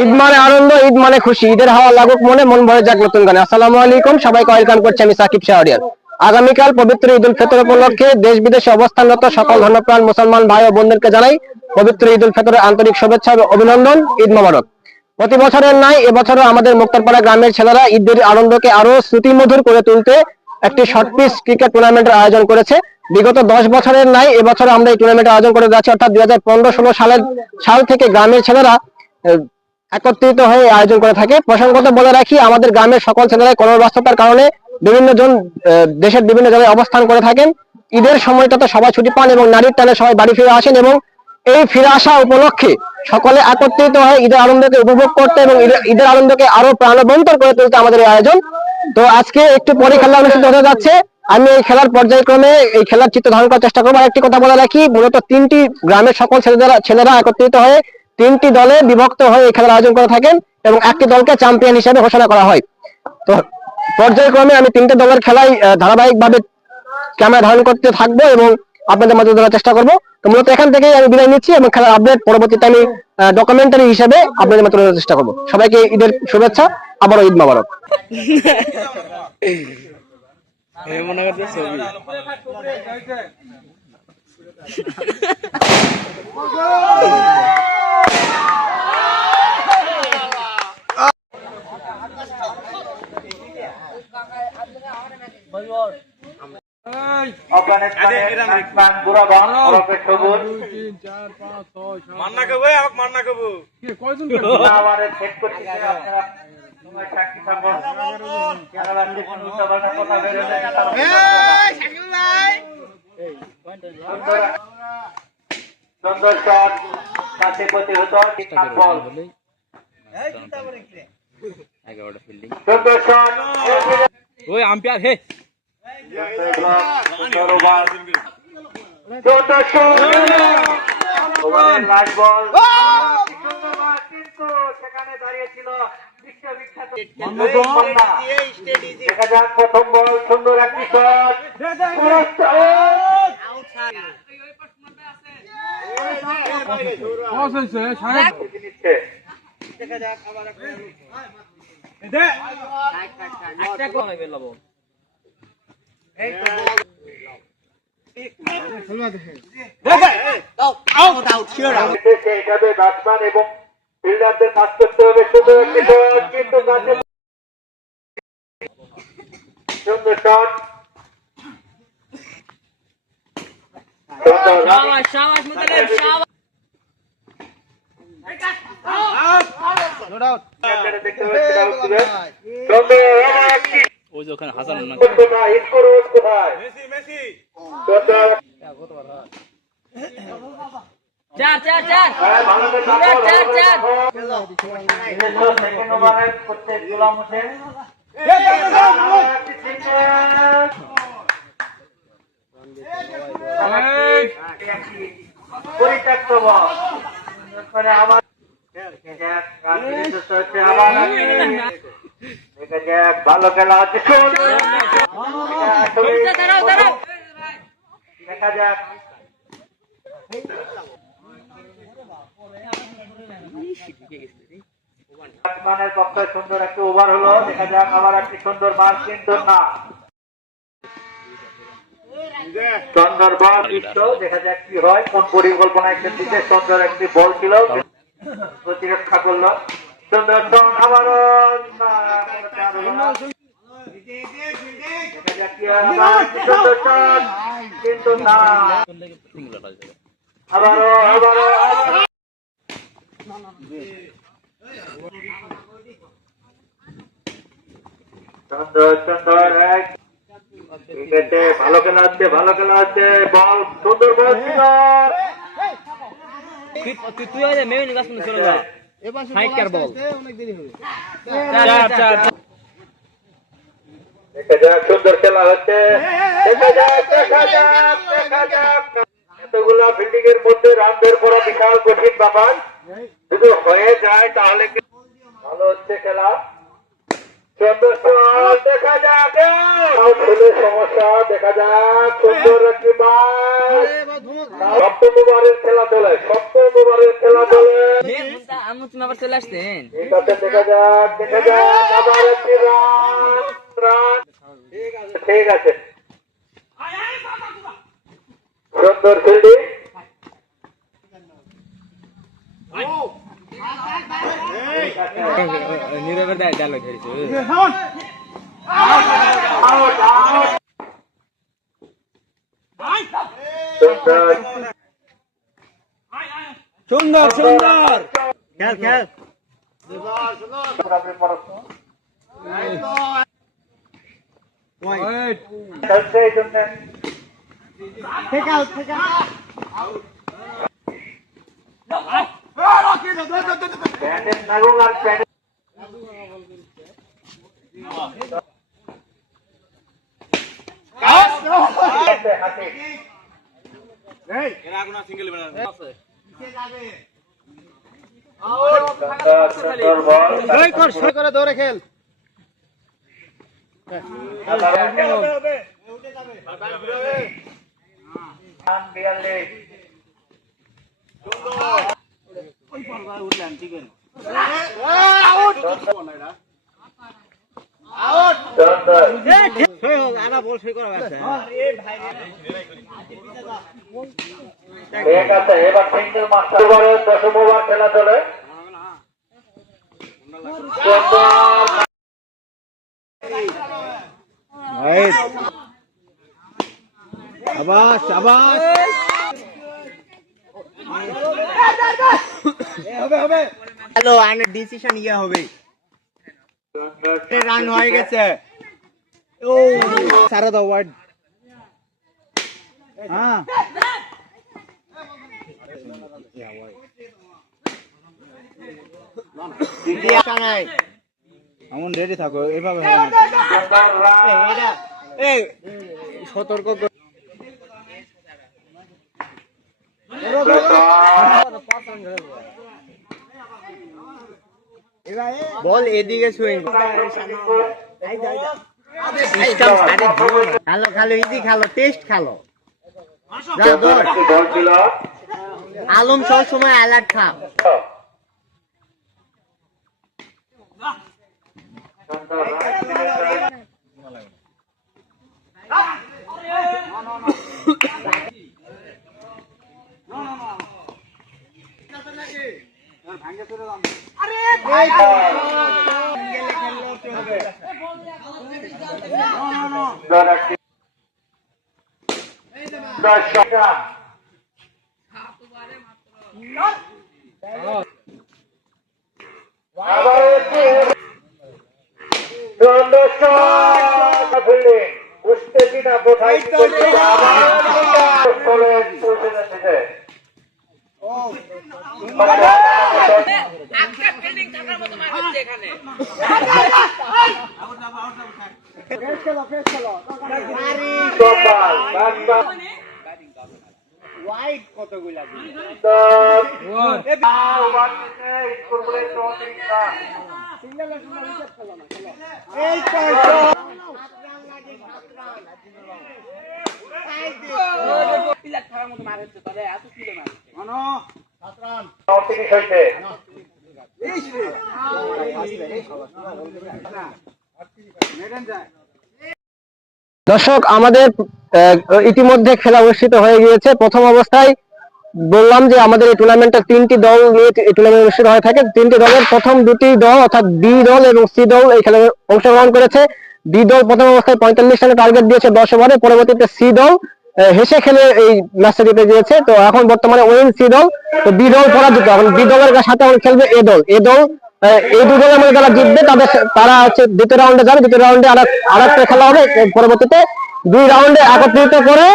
ঈদ মানে আনন্দ, ঈদ মানে খুশি, ঈদের হাওয়া লাগুক মনে, মন ভরে যাক নতুন গানে। আসসালামু আলাইকুম, সবাইকে ওয়েলকাম করছি আমি সাকিব শাহরিয়ার। আগামীকাল পবিত্র ঈদ উল ফিতর উপলক্ষে দেশ বিদেশে অবস্থানরত সকল ধর্মপ্রাণ মুসলমান ভাই ও বোনদেরকে জানাই পবিত্র ঈদ উল ফিতরের আন্তরিক শুভেচ্ছা ও অভিনন্দন, ঈদ মোবারক। প্রতি বছরের নাই এবছরও আমাদের মুক্তারপাড়া গ্রামের ছেলেরা ঈদের আনন্দকে আরো শ্রুতিমধুর করে তুলতে একটি শর্ট পিচ ক্রিকেট টুর্নামেন্টের আয়োজন করেছে। বিগত 10 বছরের নাই এবছর আমরা এই টুর্নামেন্টের আয়োজন করে যাচ্ছি, অর্থাৎ 2015-16 সাল থেকে গ্রামের ছেলেরা একত্রিত হয়ে আয়োজন করে থাকে। প্রসঙ্গত বলে রাখি, আমাদের গ্রামের সকল ছেলেরাই কর্মব্যস্ততার কারণে বিভিন্ন জন দেশের বিভিন্ন জায়গায় অবস্থান করে থাকেন। ঈদের সময়টাতে সবাই ছুটি পান এবং নারীর টানে সবাই বাড়ি ফিরে আসেন, এবং এই ফিরে আসা উপলক্ষে সকলে একত্রিত হয়ে ঈদের আনন্দকে উপভোগ করতে এবং ঈদের আনন্দকে আরো প্রাণবন্তর করে তুলতে আমাদের এই আয়োজন। তো আজকে একটু পরে খেলা অনুষ্ঠিত হতে যাচ্ছে। আমি এই খেলার পর্যায়ক্রমে এই খেলার চিত্র ধারণ করার চেষ্টা করবো। একটি কথা বলে রাখি, মূলত 3টি গ্রামের সকল ছেলেরা একত্রিত হয়ে 3টি দলে বিভক্ত হয়ে এই খেলার আয়োজন করে থাকেন এবং একটি দলকে চ্যাম্পিয়ন হিসেবে ঘোষণা করা হয়। তো পর্যায়ক্রমে আমি 3টে দলের খেলায় ধারাবাহিকভাবে ক্যামেরা ধারণ করতে থাকবো এবং আপনাদের মধ্যে দেওয়ার চেষ্টা করবো। তো মূলত এখান থেকে আমি বিদায় নিচ্ছি এবং খেলার আপডেট পরবর্তীতে আমি ডকুমেন্টারি হিসেবে আপনাদের মধ্যে দেওয়ার চেষ্টা করবো। সবাইকে ঈদের শুভেচ্ছা, আবারও ঈদ মোবারক। সুন্দর শট কাছে প্রতিহত বল, সুন্দর শট ওই আম্পায়ার হে সুন্দর শট লাস্ট বল, কিন্তু সেখানে দাঁড়িয়েছিল বিশ্ববিখ্যাত দেখা যাক প্রথম বল, সুন্দর একটি শট, ব্যাটসম্যান এবং ফিল্ডারদের কাজ করতে হবে। সুন্দর একটি শট, কিন্তু সুন্দর শট, ওই যে ওখানে হাসান না চার চার চার চার চার পরিত্যক্ত বল, আবার ভালো খেলা হচ্ছে, দেখা যাক ব্যাটসম্যানের পক্ষে সুন্দর একটি ওভার হলো। দেখা যাক আবার একটি সুন্দর মার, কিন্তু না সুন্দর বল পিষ্ট, দেখা যাক কি হয়, কোন পরিকল্পনায় খেলতে। সুন্দর একটি বল ছিল, প্রতিরক্ষা করলো। সুন্দর শট, আবারও সুন্দর শট, কিন্তু না আবারও সুন্দর সুন্দর এক উইকেটে ভালো খেলা হচ্ছে, ভালো খেলা হচ্ছে, বল সুন্দর বল ছিল, তুই আজ মেয়ে নিকাশ করে চলে যা হাইকার বল অনেক দেরি হবে। চার চার দেখা যাক সুন্দর খেলা হচ্ছে, দেখা যাক এতগুলা ফিল্ডিং এর মধ্যে রান বের করা বিশাল কঠিন ব্যাপার। যদি হয়ে যায় তাহলে ভালো হচ্ছে খেলা। সুন্দর দেখা যাক ছেলে সমস্যা দেখা যাক সুন্দর একটি মাছ সপ্তম ওভারের খেলা চলে আমি তুমি আবার চলে আসছেন। ঠিক আছে দেখা যাক আবার একটি রান ঠিক আছে সুন্দর ফিল্ডিং নীরবের ডায়লগ হয়েছে। সুন্দর সুন্দর খেল খেল করে ধরে খেল ঠিক আছে এবার সিঙ্গেল মাস্টার ওভারের 10ম ওভার খেলা চলে আবাস আবাস হ্যালো আইনের ডিসিশন ইয়ে হবে রান হয়ে গেছে ও সারা দাও ওয়ার্ড হ্যাঁ এমন রেডি থাকো এভাবে সতর্ক বল এদিকে সুইং খালো খালো ইজি খালো টেস্ট খালো আলম সব সময় অ্যালার্ট থাক বুঝতে কিনা কোথায় হোয়াইট কতগুলা দর্শক আমাদের ইতিমধ্যে খেলা অনুষ্ঠিত হয়ে গিয়েছে। প্রথম অবস্থায় বললাম যে আমাদের এই টুর্নামেন্টে 3টি দল নিয়ে এই টুর্নামেন্ট অনুষ্ঠিত হয়ে থাকে। 3টি দলের প্রথম 2টি দল অর্থাৎ বি দল এবং সি দল এই খেলায় অংশগ্রহণ করেছে। বি দল প্রথম অবস্থায় 45 রানের টার্গেট দিয়েছে 10 ওভারে, পরবর্তীতে সি দল হেসে খেলে এই ম্যাচটা জিতে গিয়েছে। তো এখন বর্তমানে ওয়েন সি দল, তো বি দল পরাজিত। এখন বি দলের সাথে এখন খেলবে এ দল। এই দুই দলের মধ্যে যারা জিতবে তারা হচ্ছে দ্বিতীয় রাউন্ডে যাবে। দ্বিতীয় রাউন্ডে আরেকটা খেলা হবে, পরবর্তীতে 2 রাউন্ডে একত্রিত করে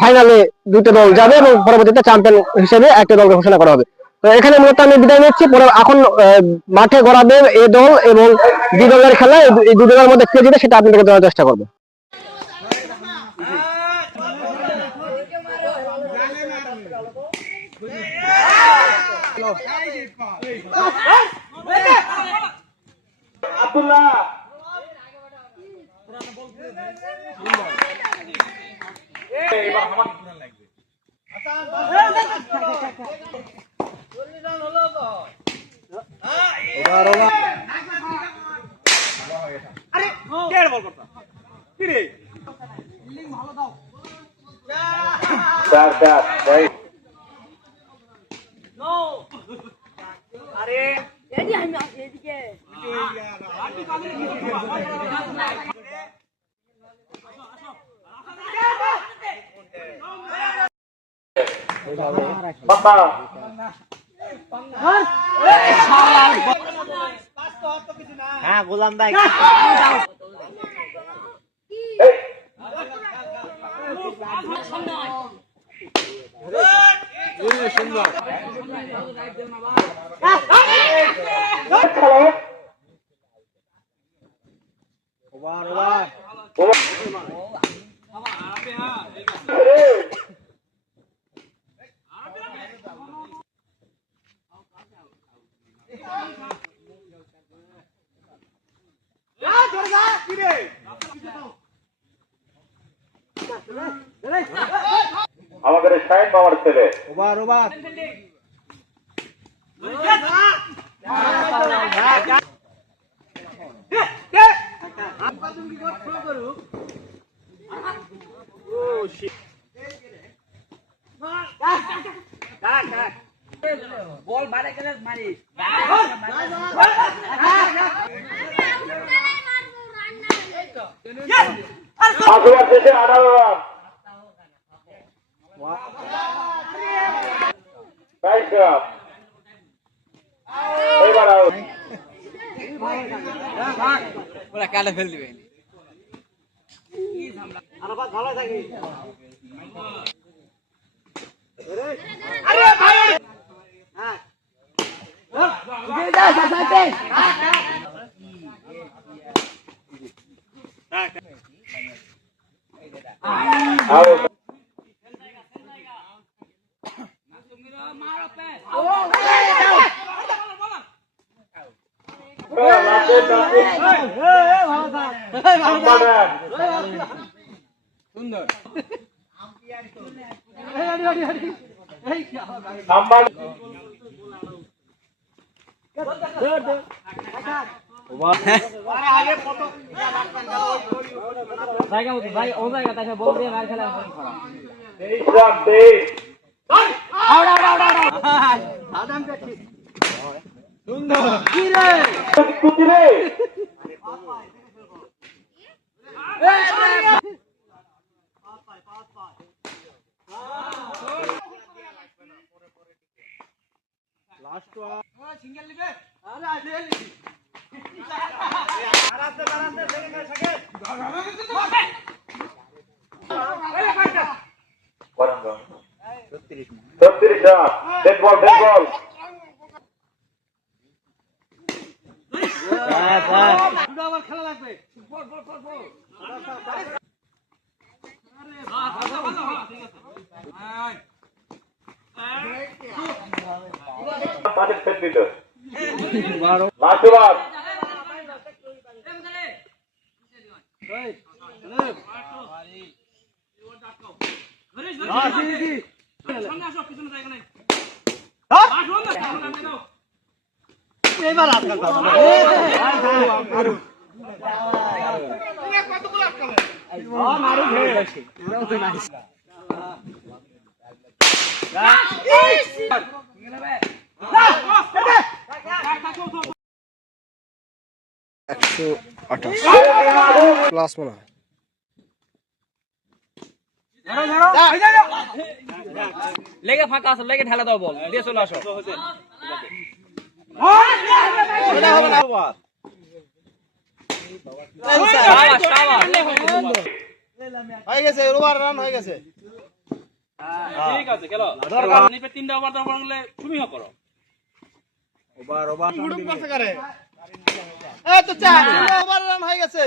ফাইনালে 2টা দল যাবে এবং পরবর্তীতে চ্যাম্পিয়ন হিসেবে একটা দলকে ঘোষণা করা হবে। তো এখানে মূলত আমি বিদায় নিচ্ছি। এখন মাঠে গড়াবে এ দল এবং বি দলের খেলা। এই 2 দলের মধ্যে কে জিতে সেটা আপনাদেরকে দেওয়ার চেষ্টা করবো। আব্দুল্লাহ এবার আমার চার চার রাইট বাবা হ্যাঁ গোলাম ভাই আমাদের শাইন মামার ছেলে বল মারে গেলে মারি আসবার শেষে 18 রান 22 রান এবার আউট ওরা কালে ফেল দিবে ভালো থাকি আউট সুন্দর ভাই ও জায়গা তাকে বল দিয়ে মার খেলা Dead ball. খেলা লাগবে Last over. এবার আজকাল প্লাস মনে হয় লেগে ফাঁকা আছে লেগে ঢালা দাও বল দিয়ে চলে আসো হয়ে গেছে ওভার রান হয়ে গেছে ঠিক আছে খেলো দরকার নেই 3টা ওভার দরকার হলে তুমি করো ওভার গুড়ুম করতে করে এই তো 4 ওভার রান হয়ে গেছে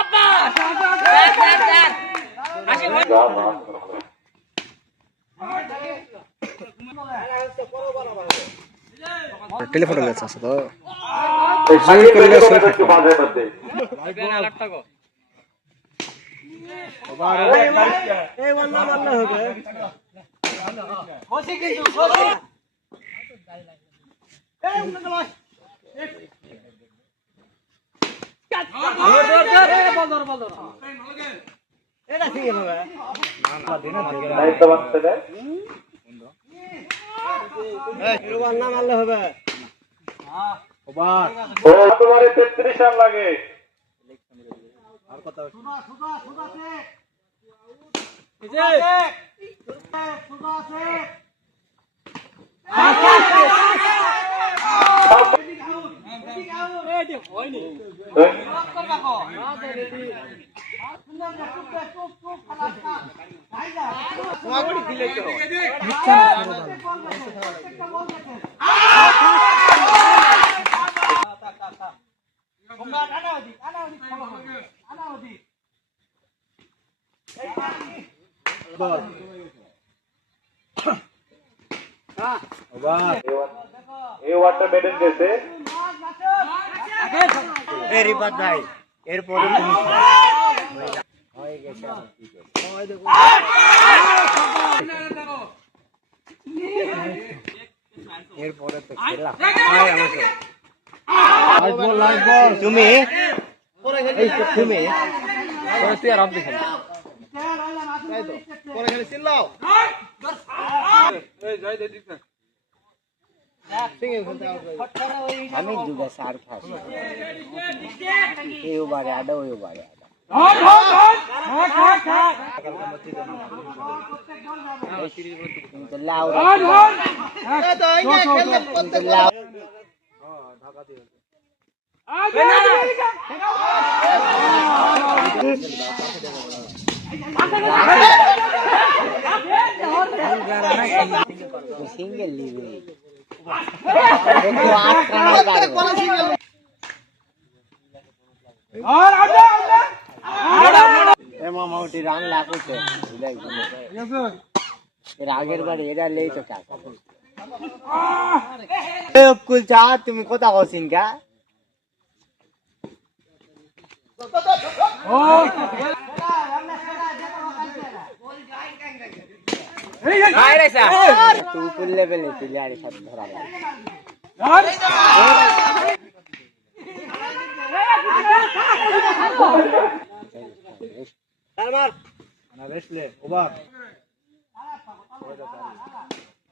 আপা আসি ভাই টেলিফোন ম্যাচ আছে তো এই সাকিব বেশি করবেন একটু মাঝে মধ্যে। দায়িত্ববান ছেলে। ও তোমার 33 রান লাগে। এই ওয়ার্ডটা মেডেন গেছে। রিপাত ভাই এরপরে এরপরে তো খেলা তুমি তুমি তুই আর আপনি খেলা আমি দুগা সার খাসি এই ওভারে আডা ওই ওভারে আডা কিন্তু লাউ লাউ সিঙ্গেল লিবে মামাটি রান লাগুছে এর আগের বারে এটা লেই তো টাকা কুল চা তুমি কোথা হসিন কা তুই ফুল লেভেলে প্লেয়ারের সাথে ধরা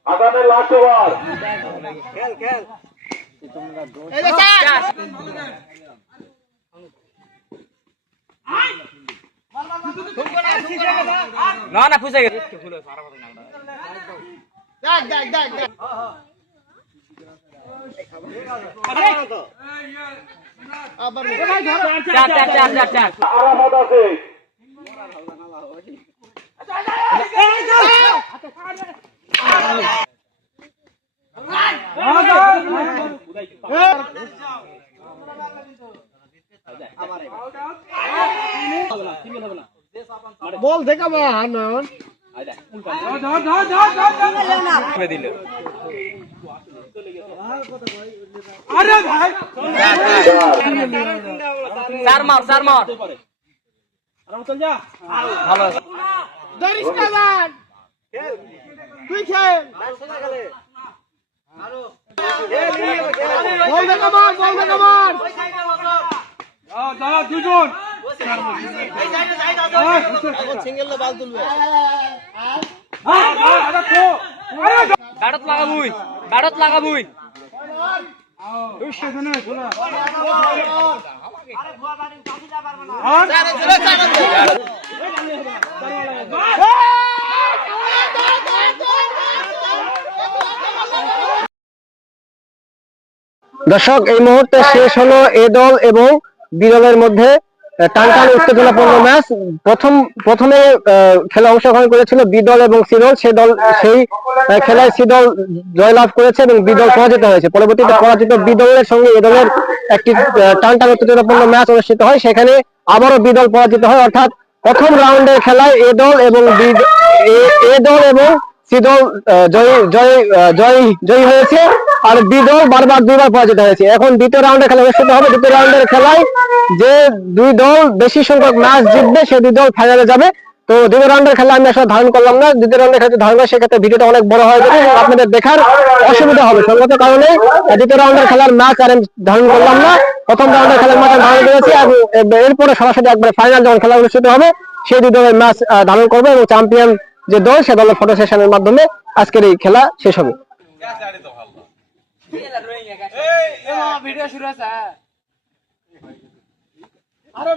আগামী লাস্ট ওভার। খেল খেল তোমরা না না ফুসে গেছে দেখ দেখ দেখ দেখ আবার চার চার চার চার চার আরামত আছে। বল দেখা বা হানন দিল আরে ভাই চার মার আরাম চল যা ভালো দরিস কালান তুই খেল বল দেখা মার যা দুজন সিঙ্গেল বল তুলবে গাড়ত লাগাবুই দর্শক এই মুহূর্তে শেষ হলো এ দল এবং বি দলের মধ্যে টানটান উত্তেজনাপূর্ণ ম্যাচ। প্রথমে খেলা অংশগ্রহণ করেছিল বি দল এবং সি দল, সেই খেলায় সি দল জয়লাভ করেছে এবং বি দল পরাজিত হয়েছে। পরবর্তীতে পরাজিত বি দলের সঙ্গে এ দলের একটি টানটান উত্তেজনাপূর্ণ ম্যাচ অনুষ্ঠিত হয়, সেখানে আবারও বি দল পরাজিত হয়। অর্থাৎ প্রথম রাউন্ডের খেলায় এ দল এবং সি দল জয়ী হয়েছে আর বি দল বারবার দুইবার পরাজিত হয়েছে। এখন দ্বিতীয় রাউন্ডের খেলা অনুষ্ঠিত হবে। দ্বিতীয় রাউন্ডের খেলায় যে দুই দল বেশি সংখ্যক ম্যাচ জিতবে সেই দুই দল ফাইনালে যাবে। তো দ্বিতীয় রাউন্ডের খেলা আমি আসলে ধারণ করলাম না, দ্বিতীয় রাউন্ডের খেলা ধারণ করে সেক্ষেত্রে ভিডিওটা অনেক বড় হয়ে যাবে এবং আপনাদের দেখার অসুবিধা হবে। সঙ্গত কারণে দ্বিতীয় রাউন্ডের খেলার ম্যাচ আর আমি ধারণ করলাম না, প্রথম রাউন্ডের খেলার ম্যাচ ধারণ করেছি এবং এরপরে সরাসরি একবার ফাইনাল যখন খেলা অনুষ্ঠিত হবে সেই দুই দলের ম্যাচ ধারণ করবে এবং চ্যাম্পিয়ন যে দল সে দলের ফটো সেশনের মাধ্যমে আজকের এই খেলা শেষ হবে। ভিডিও শুরু আছে। আরে